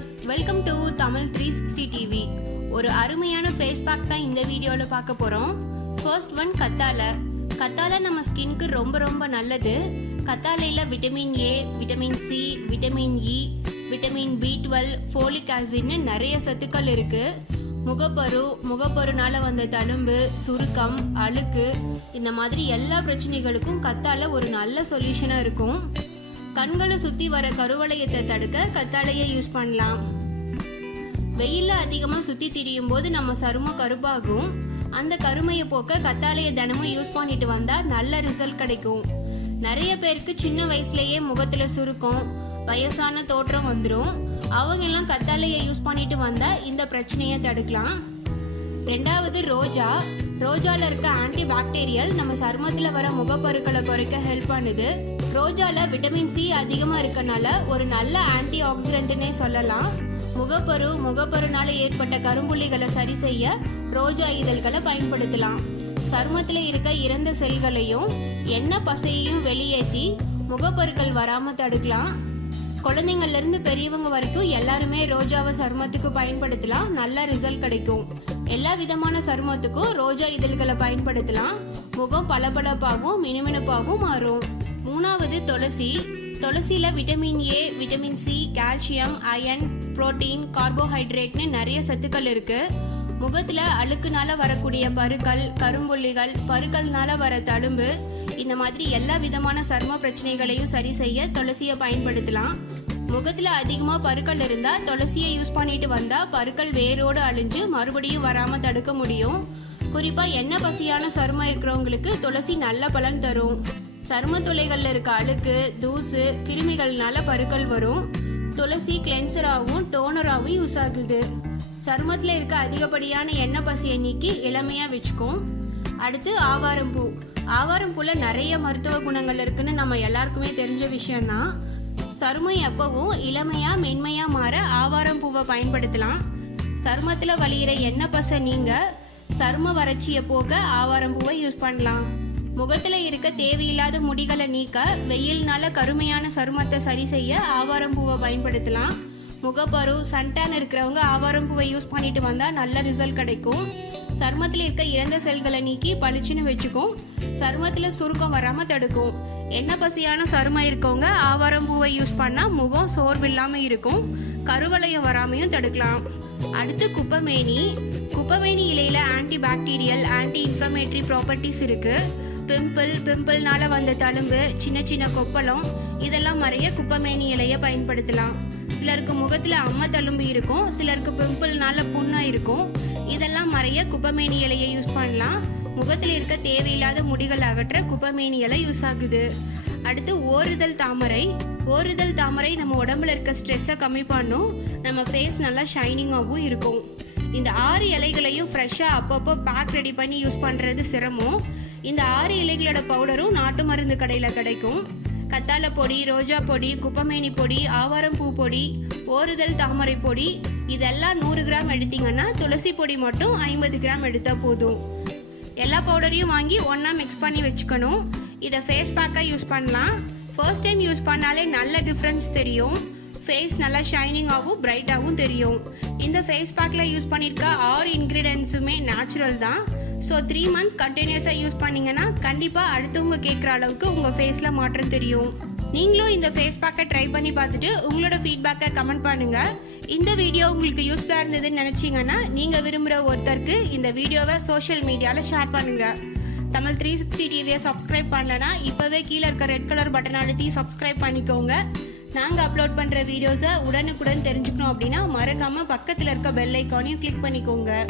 Viewers, welcome to TAMIL360 TV. ஒரு அருமையான face pack தான் இந்த வீடியோவில் பார்க்க போகிறோம். ஃபர்ஸ்ட் ஒன் கத்தாழை நம்ம ஸ்கின்க்கு ரொம்ப நல்லது. கத்தாழையில் vitamin A, vitamin C, vitamin E, vitamin B12, folic ஆசிட்னு நிறைய சத்துக்கள் இருக்குது. முகப்பருனால வந்த தழும்பு, சுருக்கம், அழுக்கு இந்த மாதிரி எல்லா பிரச்சனைகளுக்கும் கத்தாழை ஒரு நல்ல சொல்யூஷனாக இருக்கும். கண்களை சுற்றி வர கருவளையத்தை தடுக்க கத்தாழையை யூஸ் பண்ணலாம். வெயிலில் அதிகமாக சுற்றி திரியும் போது நம்ம சருமம் கருப்பாகும். அந்த கருமையை போக்க கத்தாழையை தினமும் யூஸ் பண்ணிட்டு வந்தால் நல்ல ரிசல்ட் கிடைக்கும். நிறைய பேருக்கு சின்ன வயசுலேயே முகத்தில் சுருக்கம், வயசான தோற்றம் வந்துடும். அவங்க எல்லாம் கத்தாழையை யூஸ் பண்ணிட்டு வந்தால் இந்த பிரச்சனையை தடுக்கலாம். ரெண்டாவது ரோஜாவில் இருக்க ஆன்டி பாக்டீரியல் நம்ம சருமத்தில் வர முகப்பருக்களை குறைக்க ஹெல்ப் பண்ணுது. ரோஜாவில் விட்டமின் சி அதிகமாக இருக்கனால ஒரு நல்ல ஆன்டி ஆக்சிடென்ட்னே சொல்லலாம். முகப்பருனால ஏற்பட்ட கரும்புள்ளிகளை சரி செய்ய ரோஜா இதழ்களை பயன்படுத்தலாம். சருமத்தில் இருக்க இறந்த செல்களையும் எண்ணெய் பசையையும் வெளியேற்றி முகப்பருக்கள் வராமல் தடுக்கலாம். குழந்தைங்கள்லேருந்து பெரியவங்க வரைக்கும் எல்லாருமே ரோஜாவை சருமத்துக்கு பயன்படுத்தலாம். நல்ல ரிசல்ட் கிடைக்கும். எல்லா விதமான சருமத்துக்கும் ரோஜா இதழ்களை பயன்படுத்தலாம். முகம் பளபளப்பாகவும் மினுமினுப்பாகவும் மாறும். மூணாவது துளசியில் vitamin A, vitamin C, calcium, iron, protein, கார்போஹைட்ரேட்னு நிறைய சத்துக்கள் இருக்குது. முகத்தில் அழுக்குனால வரக்கூடிய பருக்கள், கரும்புள்ளிகள், பருக்கள்னால வர தழும்பு இந்த மாதிரி எல்லா விதமான சரும பிரச்சனைகளையும் சரி செய்ய துளசியை பயன்படுத்தலாம். முகத்தில் அதிகமாக பருக்கள் இருந்தால் துளசியை யூஸ் பண்ணிட்டு வந்தால் பருக்கள் வேரோடு அழிஞ்சு மறுபடியும் வராமல் தடுக்க முடியும். குறிப்பாக எண்ணெய் பசியான சருமம் இருக்கிறவங்களுக்கு துளசி நல்ல பலன் தரும். சரும துளைகளில் இருக்க அழுக்கு, தூசு, கிருமிகள்னால பருக்கள் வரும். துளசி கிளென்சராகவும் டோனராகவும் யூஸ் ஆகுது. சருமத்தில் இருக்க அதிகப்படியான எண்ணெய் பசியை நீக்கி இளமையாக வச்சுக்கும். அடுத்து ஆவாரம்பூவில் நிறைய மருத்துவ குணங்கள் இருக்குன்னு நம்ம எல்லாருக்குமே தெரிஞ்ச விஷயம்தான். சருமம் எப்பவும் இளமையாக மென்மையாக மாற ஆவாரம்பூவை பயன்படுத்தலாம். சருமத்தில் வலிகிற எண்ணெய் பசை நீங்க சரும வறட்சியை போக்க ஆவாரம்பூவை யூஸ் பண்ணலாம். முகத்தில் இருக்க தேவையில்லாத முடிகளை நீக்க வெயில்னால கருமையான சருமத்தை சரி செய்ய ஆவாரம்பூவை பயன்படுத்தலாம். முகப்பரு, சன்டான் இருக்கிறவங்க ஆவாரம்பூவை யூஸ் பண்ணிட்டு வந்தால் நல்ல ரிசல்ட் கிடைக்கும். சருமத்தில் இருக்க இறந்த செல்களை நீக்கி பளிச்சுன்னு வச்சுக்கும். சருமத்தில் சுருக்கம் வராமல் தடுக்கும். எண்ணெய் பசியான சருமம் இருக்கவங்க ஆவாரம்பூவை யூஸ் பண்ணால் முகம் சோர்வில்லாமல் இருக்கும். கருவளையம் வராமையும் தடுக்கலாம். அடுத்து குப்பைமேனி இலையில் anti bacterial, anti inflammatory properties இருக்குது. பிம்பிள்னால வந்த தழும்பு, சின்ன கொப்பளம் இதெல்லாம் மறைய குப்பைமேனி இலையை பயன்படுத்தலாம். சிலருக்கு முகத்தில் அம்மை தழும்பு இருக்கும், சிலருக்கு பிம்பிள்னால புண்ணா இருக்கும். இதெல்லாம் மறைய குப்பைமேனி இலையை யூஸ் பண்ணலாம். முகத்தில் இருக்க தேவையில்லாத முடிகள் அகற்ற குப்பைமேனி இலை யூஸ் ஆகுது. அடுத்து ஓரிதழ் தாமரை நம்ம உடம்புல இருக்க ஸ்ட்ரெஸ்ஸை கம்மி பண்ணும். நம்ம ஃபேஸ் நல்லா ஷைனிங்காகவும் இருக்கும். இந்த 6 இலைகளையும் ஃப்ரெஷ்ஷாக அப்பப்போ பேக் ரெடி பண்ணி யூஸ் பண்ணுறது சிரமம். இந்த 6 இலைகளோட பவுடரும் நாட்டு மருந்து கடையில் கிடைக்கும். கத்தாழை பொடி, ரோஜா பொடி, குப்பைமேனி பொடி, ஆவாரம்பூ பொடி, ஓரிதழ் தாமரை பொடி இதெல்லாம் 100 கிராம் எடுத்தீங்கன்னா துளசி பொடி மட்டும் 50 கிராம் எடுத்தால் போதும். எல்லா பவுடரையும் வாங்கி ஒன்றா மிக்ஸ் பண்ணி வச்சுக்கணும். இதை ஃபேஸ் பேக்காக யூஸ் பண்ணலாம். ஃபர்ஸ்ட் டைம் யூஸ் பண்ணாலே நல்ல டிஃப்ரென்ஸ் தெரியும். ஃபேஸ் நல்லா ஷைனிங்காகவும் பிரைட்டாகவும் தெரியும். இந்த ஃபேஸ் பேக்கில் யூஸ் பண்ணியிருக்க 6 இன்க்ரீடியன்ஸுமே நேச்சுரல் தான். ஸோ 3 மந்த் கண்டினியூஸாக யூஸ் பண்ணிங்கன்னா கண்டிப்பாக அடுத்தவங்க கேட்குற அளவுக்கு உங்கள் ஃபேஸில் மாற்றம் தெரியும். நீங்களும் இந்த ஃபேஸ் பேக்கை ட்ரை பண்ணி பார்த்துட்டு உங்களோட ஃபீட்பேக்கை கமெண்ட் பண்ணுங்கள். இந்த வீடியோ உங்களுக்கு யூஸ்ஃபுல்லாக இருந்ததுன்னு நினச்சிங்கன்னா நீங்கள் விரும்புகிற ஒருத்தருக்கு இந்த வீடியோவை சோஷியல் மீடியாவில் ஷேர் பண்ணுங்கள். TAMIL360 டிவியை சப்ஸ்கிரைப் பண்ணலன்னா இப்போவே கீழே இருக்க ரெட் கலர் பட்டன் அழுத்தி சப்ஸ்கிரைப் பண்ணிக்கோங்க. நாங்கள் அப்லோட் பண்ணுற வீடியோஸை உடனுக்குடன் தெரிஞ்சுக்கணும் அப்படின்னா மறக்காமல் பக்கத்தில் இருக்க பெல் ஐக்கானையும் கிளிக் பண்ணிக்கோங்க.